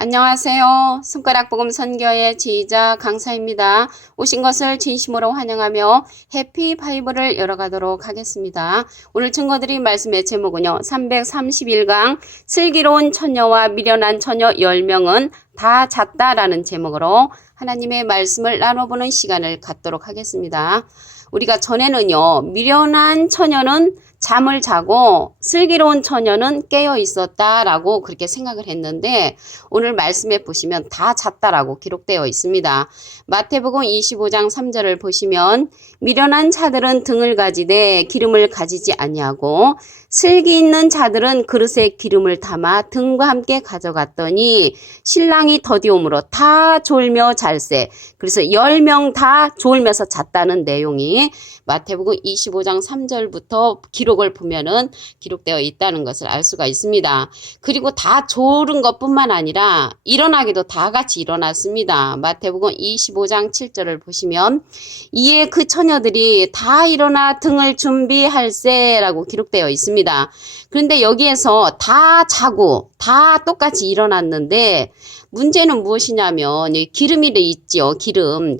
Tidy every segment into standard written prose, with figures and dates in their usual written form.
안녕하세요. 손가락복음 선교의 지휘자 강사입니다. 오신 것을 진심으로 환영하며 해피 바이블을 열어가도록 하겠습니다. 오늘 증거드린 말씀의 제목은요. 331강 슬기로운 처녀와 미련한 처녀 10명은 다 잤다라는 제목으로 하나님의 말씀을 나눠보는 시간을 갖도록 하겠습니다. 우리가 전에는요. 미련한 처녀는 잠을 자고 슬기로운 처녀는 깨어 있었다라고 그렇게 생각을 했는데 오늘 말씀에 보시면 다 잤다라고 기록되어 있습니다. 마태복음 25장 3절을 보시면 미련한 자들은 등을 가지되 기름을 가지지 아니하고 슬기 있는 자들은 그릇에 기름을 담아 등과 함께 가져갔더니 신랑이 더디옴으로 다 졸며 잘세. 그래서 10명 다 졸면서 잤다는 내용이 마태복음 25장 3절부터 기록을 보면은 기록되어 있다는 것을 알 수가 있습니다. 그리고 다 졸은 것뿐만 아니라 일어나기도 다 같이 일어났습니다. 마태복음 25장 7절을 보시면 이에 그 처녀들이 다 일어나 등을 준비할세라고 기록되어 있습니다. 그런데 여기에서 다 자고 다 똑같이 일어났는데 문제는 무엇이냐면 기름이 있지요.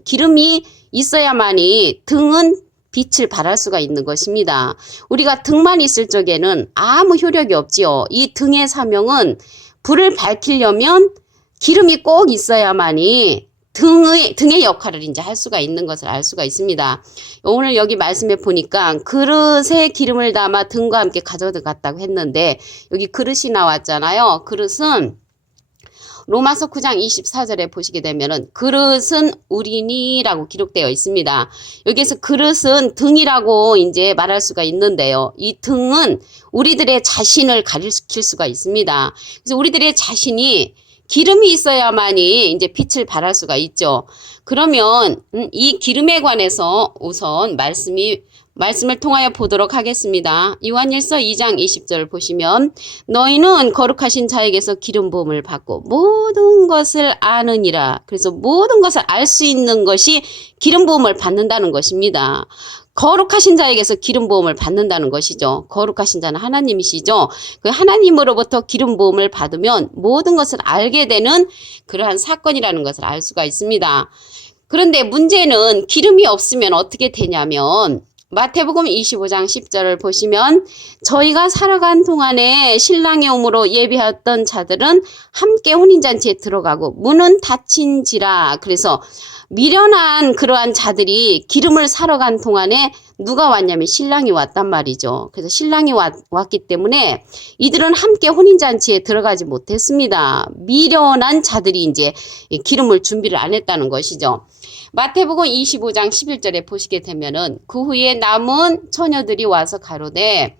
기름이 있어야만이 등은 빛을 발할 수가 있는 것입니다. 우리가 등만 있을 적에는 아무 효력이 없지요. 이 등의 사명은 불을 밝히려면 기름이 꼭 있어야만이 등의 역할을 이제 할 수가 있는 것을 알 수가 있습니다. 오늘 여기 말씀에 보니까 그릇에 기름을 담아 등과 함께 가져갔다고 했는데 여기 그릇이 나왔잖아요. 그릇은 로마서 9장 24절에 보시게 되면은 그릇은 우리니라고 기록되어 있습니다. 여기에서 그릇은 등이라고 이제 말할 수가 있는데요. 이 등은 우리들의 자신을 가리킬 수가 있습니다. 그래서 우리들의 자신이 기름이 있어야만이 이제 빛을 발할 수가 있죠. 그러면 이 기름에 관해서 우선 말씀을 통하여 보도록 하겠습니다. 요한일서 2장 20절 보시면 너희는 거룩하신 자에게서 기름 부음을 받고 모든 것을 아느니라. 그래서 모든 것을 알 수 있는 것이 기름 부음을 받는다는 것입니다. 거룩하신 자에게서 기름 부음을 받는다는 것이죠. 거룩하신 자는 하나님이시죠. 그 하나님으로부터 기름 부음을 받으면 모든 것을 알게 되는 그러한 사건이라는 것을 알 수가 있습니다. 그런데 문제는 기름이 없으면 어떻게 되냐면 마태복음 25장 10절을 보시면 저희가 살아간 동안에 신랑의 오므로 예비하였던 자들은 함께 혼인잔치에 들어가고 문은 닫힌지라. 그래서 미련한 그러한 자들이 기름을 사러 간 동안에 누가 왔냐면 신랑이 왔단 말이죠. 그래서 신랑이 왔기 때문에 이들은 함께 혼인잔치에 들어가지 못했습니다. 미련한 자들이 이제 기름을 준비를 안 했다는 것이죠. 마태복음 25장 11절에 보시게 되면은 그 후에 남은 처녀들이 와서 가로되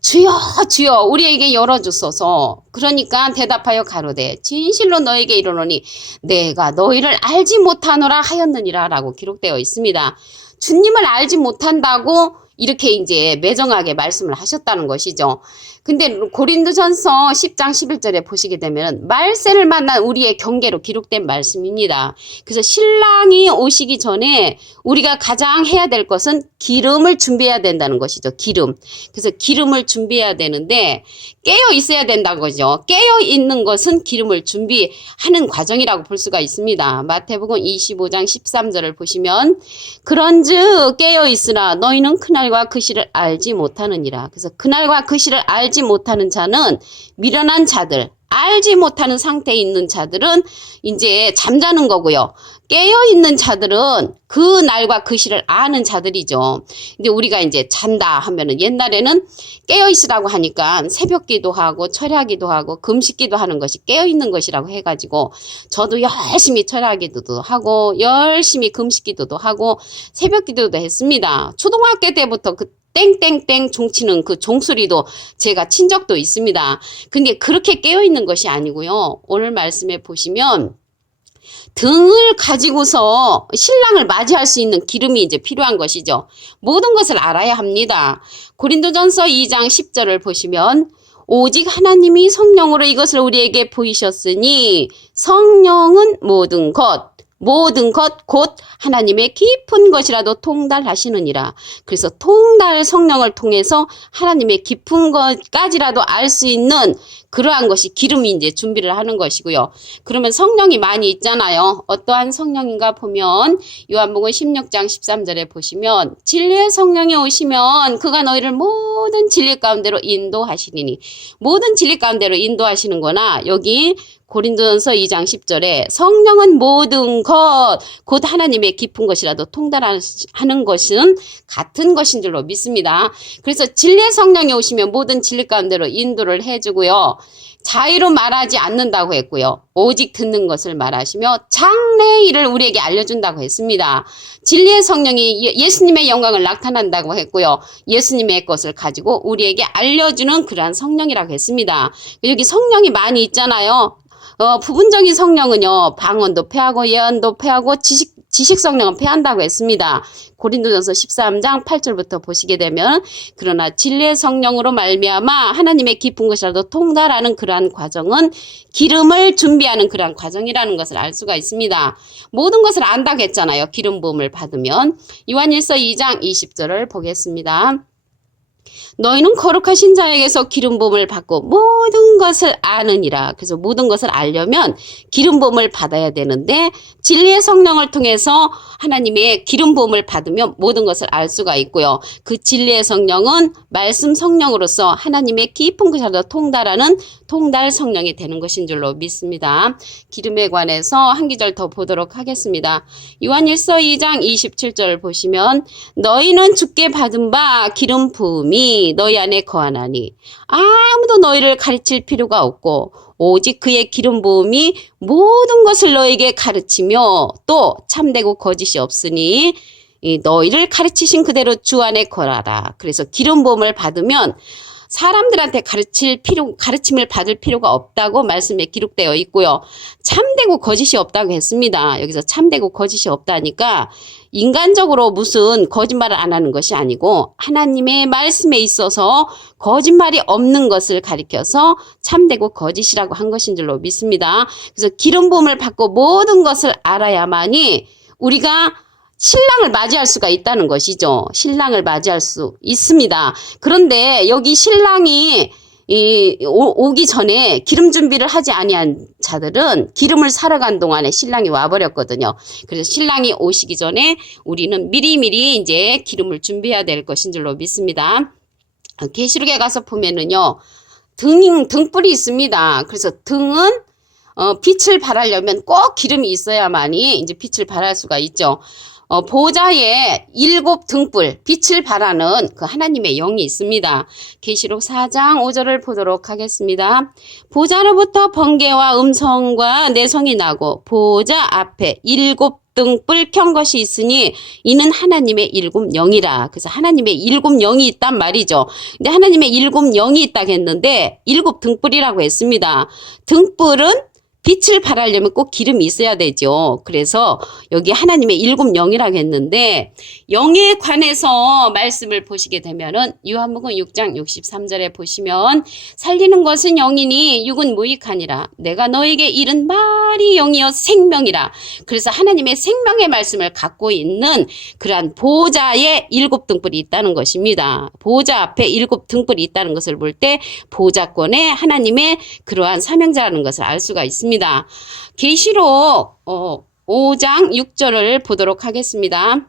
주여 주여 우리에게 열어주소서. 그러니까 대답하여 가로되 진실로 너에게 이르노니 내가 너희를 알지 못하노라 하였느니라 라고 기록되어 있습니다. 주님을 알지 못한다고 이렇게 이제 매정하게 말씀을 하셨다는 것이죠. 근데 고린도전서 10장 11절에 보시게 되면 말세를 만난 우리의 경계로 기록된 말씀입니다. 그래서 신랑이 오시기 전에 우리가 가장 해야 될 것은 기름을 준비해야 된다는 것이죠. 기름. 그래서 기름을 준비해야 되는데 깨어 있어야 된다는 거죠. 깨어 있는 것은 기름을 준비하는 과정이라고 볼 수가 있습니다. 마태복음 25장 13절을 보시면 그런즉 깨어 있으나 너희는 그날과 그 시를 알지 못하느니라. 그래서 그날과 그 시를 알지 못하는 자는 미련한 자들, 알지 못하는 상태에 있는 자들은 이제 잠자는 거고요. 깨어있는 자들은 그 날과 그 시를 아는 자들이죠. 근데 우리가 이제 잔다 하면은 옛날에는 깨어있으라고 하니까 새벽 기도하고 철야 기도하고 금식 기도하는 것이 깨어있는 것이라고 해가지고 저도 열심히 철야 기도도 하고 열심히 금식 기도도 하고 새벽 기도도 했습니다. 초등학교 때부터 그 땡땡땡 종치는 그 종소리도 제가 친 적도 있습니다. 근데 그렇게 깨어있는 것이 아니고요. 오늘 말씀에 보시면 등을 가지고서 신랑을 맞이할 수 있는 기름이 이제 필요한 것이죠. 모든 것을 알아야 합니다. 고린도전서 2장 10절을 보시면 오직 하나님이 성령으로 이것을 우리에게 보이셨으니 성령은 모든 것 모든 것 곧 하나님의 깊은 것이라도 통달하시느니라. 그래서 통달 성령을 통해서 하나님의 깊은 것까지라도 알 수 있는 그러한 것이 기름이 이제 준비를 하는 것이고요. 그러면 성령이 많이 있잖아요. 어떠한 성령인가 보면 요한복음 16장 13절에 보시면 진리의 성령이 오시면 그가 너희를 모든 진리 가운데로 인도하시리니, 모든 진리 가운데로 인도하시는 거나, 여기 고린도전서 2장 10절에 성령은 모든 것 곧 하나님의 깊은 것이라도 통달하는 것은 같은 것인 줄로 믿습니다. 그래서 진리의 성령이 오시면 모든 진리 가운데로 인도를 해주고요. 자의로 말하지 않는다고 했고요. 오직 듣는 것을 말하시며 장래의 일을 우리에게 알려준다고 했습니다. 진리의 성령이 예수님의 영광을 나타난다고 했고요. 예수님의 것을 가지고 우리에게 알려주는 그러한 성령이라고 했습니다. 여기 성령이 많이 있잖아요. 부분적인 성령은요, 방언도 패하고 예언도 패하고 지식 성령은 패한다고 했습니다. 고린도전서 13장 8절부터 보시게 되면, 그러나 진리의 성령으로 말미암아 하나님의 깊은 것이라도 통달하는 그러한 과정은 기름을 준비하는 그러한 과정이라는 것을 알 수가 있습니다. 모든 것을 안다고 했잖아요. 기름 부음을 받으면. 요한일서 2장 20절을 보겠습니다. 너희는 거룩하신 자에게서 기름 부음을 받고 모든 것을 아느니라. 그래서 모든 것을 알려면 기름 부음을 받아야 되는데, 진리의 성령을 통해서 하나님의 기름 부음을 받으면 모든 것을 알 수가 있고요. 그 진리의 성령은 말씀 성령으로서 하나님의 깊은 곳이라도 통달하는 통달 성령이 되는 것인 줄로 믿습니다. 기름에 관해서 한 기절 더 보도록 하겠습니다. 요한일서 2장 27절을 보시면, 너희는 주께 받은 바 기름 부음이 너희 안에 거하나니 아무도 너희를 가르칠 필요가 없고 오직 그의 기름 부음이 모든 것을 너희에게 가르치며 또 참되고 거짓이 없으니 너희를 가르치신 그대로 주 안에 거하라. 그래서 기름 부음을 받으면 사람들한테 가르침을 받을 필요가 없다고 말씀에 기록되어 있고요. 참되고 거짓이 없다고 했습니다. 여기서 참되고 거짓이 없다니까 인간적으로 무슨 거짓말을 안 하는 것이 아니고 하나님의 말씀에 있어서 거짓말이 없는 것을 가리켜서 참되고 거짓이라고 한 것인 줄로 믿습니다. 그래서 기름 부음을 받고 모든 것을 알아야만이 우리가 신랑을 맞이할 수가 있다는 것이죠. 신랑을 맞이할 수 있습니다. 그런데 여기 신랑이 오기 전에 기름 준비를 하지 아니한 자들은 기름을 사러 간 동안에 신랑이 와버렸거든요. 그래서 신랑이 오시기 전에 우리는 미리미리 이제 기름을 준비해야 될 것인 줄로 믿습니다. 계시록에 가서 보면은요, 등불이 있습니다. 그래서 등은 빛을 발하려면 꼭 기름이 있어야만이 이제 빛을 발할 수가 있죠. 보좌에 7 등불, 빛을 발하는 그 하나님의 영이 있습니다. 계시록 4장 5절을 보도록 하겠습니다. 보좌로부터 번개와 음성과 내성이 나고 보좌 앞에 7 등불 켠 것이 있으니 이는 하나님의 7 영이라. 그래서 하나님의 7 영이 있단 말이죠. 근데 하나님의 7 영이 있다고 했는데 7 등불이라고 했습니다. 등불은 빛을 발하려면 꼭 기름이 있어야 되죠. 그래서 여기 하나님의 7 영이라고 했는데, 영에 관해서 말씀을 보시게 되면은 요한복음 6장 63절에 보시면, 살리는 것은 영이니 육은 무익하니라. 내가 너에게 이른 말이 영이여 생명이라. 그래서 하나님의 생명의 말씀을 갖고 있는 그러한 보좌에 7 등불이 있다는 것입니다. 보좌 앞에 7 등불이 있다는 것을 볼 때 보좌권에 하나님의 그러한 사명자라는 것을 알 수가 있습니다. 계시록 5장 6절을 보도록 하겠습니다.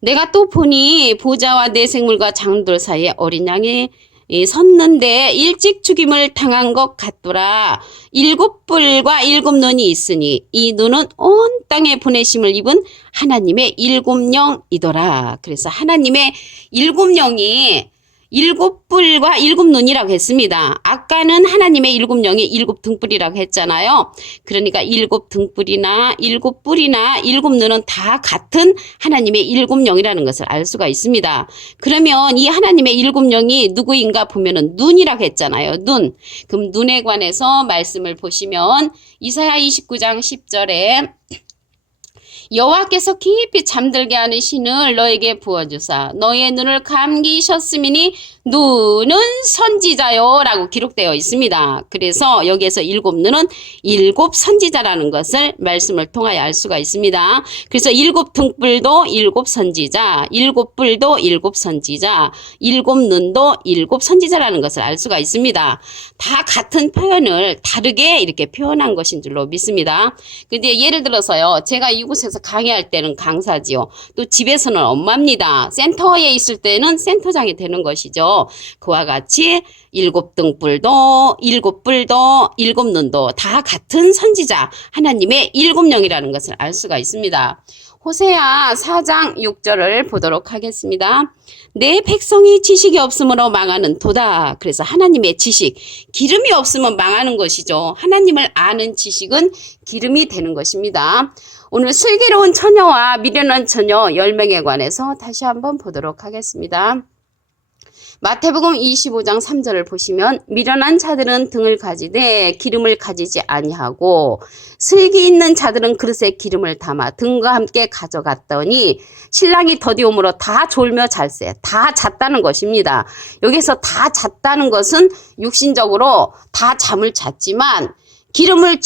내가 또 보니 보좌와 네 생물과 장돌 사이에 어린 양이 섰는데 일찍 죽임을 당한 것 같더라. 7 뿔과 7 눈이 있으니 이 눈은 온 땅에 보내심을 입은 하나님의 7 영이더라. 그래서 하나님의 7 영이 7 뿔과 7 눈이라고 했습니다. 아까는 하나님의 7 영이 7 등불이라고 했잖아요. 그러니까 7 등불이나 7 뿔이나 7 눈은 다 같은 하나님의 7 영이라는 것을 알 수가 있습니다. 그러면 이 하나님의 7 영이 누구인가 보면은 눈이라고 했잖아요. 눈. 그럼 눈에 관해서 말씀을 보시면 이사야 29장 10절에 여호와께서 깊이 잠들게 하는 신을 너에게 부어주사 너의 눈을 감기셨음이니 눈은 선지자요 라고 기록되어 있습니다. 그래서 여기에서 일곱 눈은 일곱 선지자라는 것을 말씀을 통하여 알 수가 있습니다. 그래서 일곱 등불도 일곱 선지자, 일곱 뿔도 일곱 선지자, 일곱 눈도 일곱 선지자라는 것을 알 수가 있습니다. 다 같은 표현을 다르게 이렇게 표현한 것인 줄로 믿습니다. 근데 예를 들어서요, 제가 이곳에서 강의할 때는 강사지요. 또 집에서는 엄마입니다. 센터에 있을 때는 센터장이 되는 것이죠. 그와 같이 일곱 등불도 일곱 뿔도 일곱 눈도 다 같은 선지자 하나님의 일곱 영이라는 것을 알 수가 있습니다. 호세아 4장 6절을 보도록 하겠습니다. 내 백성이 지식이 없으므로 망하는 도다. 그래서 하나님의 지식, 기름이 없으면 망하는 것이죠. 하나님을 아는 지식은 기름이 되는 것입니다. 오늘 슬기로운 처녀와 미련한 처녀 10명에 관해서 다시 한번 보도록 하겠습니다. 마태복음 25장 3절을 보시면 미련한 자들은 등을 가지되 기름을 가지지 아니하고 슬기 있는 자들은 그릇에 기름을 담아 등과 함께 가져갔더니 신랑이 더디옴으로 다 졸며 잘세. 다 잤다는 것입니다. 여기서 다 잤다는 것은 육신적으로 다 잠을 잤지만 기름을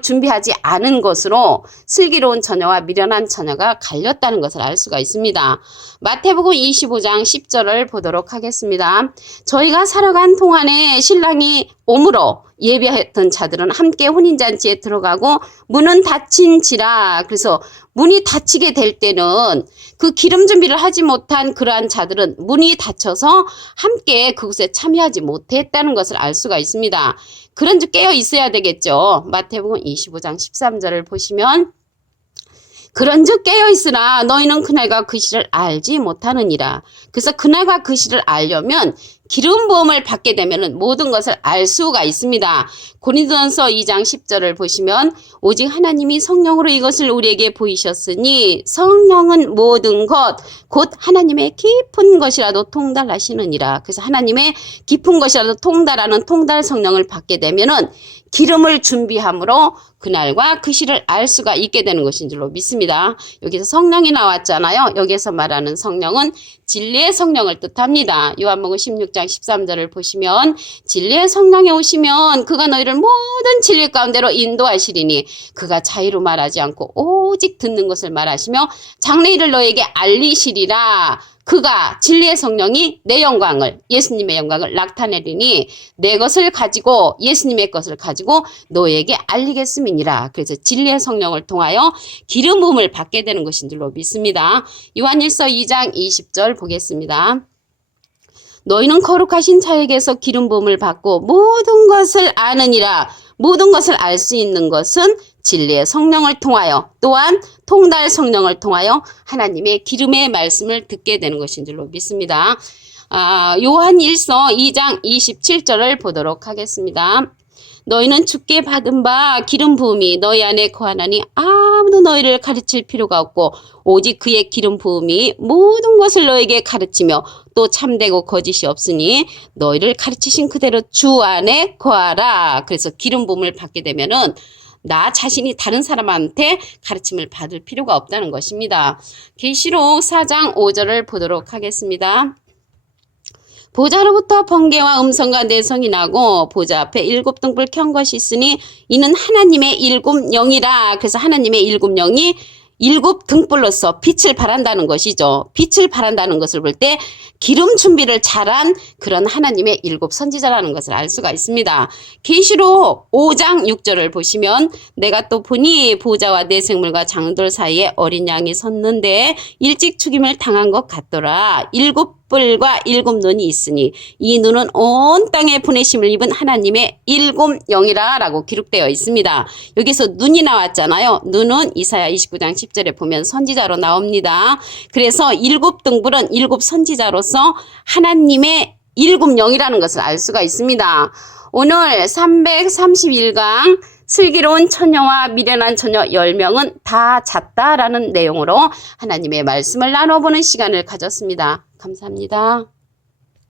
준비하지 않은 것으로 슬기로운 처녀와 미련한 처녀가 갈렸다는 것을 알 수가 있습니다. 마태복음 25장 10절을 보도록 하겠습니다. 저희가 살아간 동안에 신랑이 오므로 예배했던 자들은 함께 혼인잔치에 들어가고 문은 닫힌지라. 그래서 문이 닫히게 될 때는 그 기름 준비를 하지 못한 그러한 자들은 문이 닫혀서 함께 그곳에 참여하지 못했다는 것을 알 수가 있습니다. 그런즉 깨어 있어야 되겠죠. 마태복음 25장 13절을 보시면 그런즉 깨어있으나 너희는 그날과 그 시를 알지 못하느니라. 그래서 그날과 그 시를 알려면 기름 부음을 받게 되면 모든 것을 알 수가 있습니다. 고린도전서 2장 10절을 보시면 오직 하나님이 성령으로 이것을 우리에게 보이셨으니 성령은 모든 것 곧 하나님의 깊은 것이라도 통달하시느니라. 그래서 하나님의 깊은 것이라도 통달하는 통달 성령을 받게 되면은 기름을 준비함으로 그날과 그 시를 알 수가 있게 되는 것인 줄로 믿습니다. 여기서 성령이 나왔잖아요. 여기서 말하는 성령은 진리의 성령을 뜻합니다. 요한복음 16장 13절을 보시면 진리의 성령이 오시면 그가 너희를 모든 진리 가운데로 인도하시리니 그가 자유로 말하지 않고 오직 듣는 것을 말하시며 장래일을 너에게 알리시리라. 그가 진리의 성령이 내 영광을 예수님의 영광을 나타내리니 내 것을 가지고 예수님의 것을 가지고 너에게 알리겠음이니라. 그래서 진리의 성령을 통하여 기름 부음을 받게 되는 것인 줄로 믿습니다. 요한일서 2장 20절 보겠습니다. 너희는 거룩하신 자에게서 기름 부음을 받고 모든 것을 아느니라. 모든 것을 알 수 있는 것은 진리의 성령을 통하여 또한 통달 성령을 통하여 하나님의 기름의 말씀을 듣게 되는 것인 줄로 믿습니다. 요한일서 2장 27절을 보도록 하겠습니다. 너희는 주께 받은 바 기름 부음이 너희 안에 거하나니 아무도 너희를 가르칠 필요가 없고 오직 그의 기름 부음이 모든 것을 너에게 가르치며 또 참되고 거짓이 없으니 너희를 가르치신 그대로 주 안에 거하라. 그래서 기름 부음을 받게 되면은 나 자신이 다른 사람한테 가르침을 받을 필요가 없다는 것입니다. 계시록 4장 5절을 보도록 하겠습니다. 보좌로부터 번개와 음성과 내성이 나고 보좌 앞에 7등불 켠 것이 있으니 이는 하나님의 7영이라. 그래서 하나님의 7영이 7등불로서 빛을 발한다는 것이죠. 빛을 발한다는 것을 볼 때 기름 준비를 잘한 그런 하나님의 7선지자라는 것을 알 수가 있습니다. 계시록 5장 6절을 보시면 내가 또 보니 보좌와 내 생물과 장돌 사이에 어린 양이 섰는데 일찍 죽임을 당한 것 같더라. 7뿔과 7눈이 있으니 이 눈은 온 땅에 보내심을 입은 하나님의 7영이라 라고 기록되어 있습니다. 여기서 눈이 나왔잖아요. 눈은 이사야 29장 10절에 보면 선지자로 나옵니다. 그래서 7등불은 7선지자로서 하나님의 7영이라는 것을 알 수가 있습니다. 오늘 331강 슬기로운 처녀와 미련한 처녀 10명은 다 잤다라는 내용으로 하나님의 말씀을 나눠보는 시간을 가졌습니다. 감사합니다.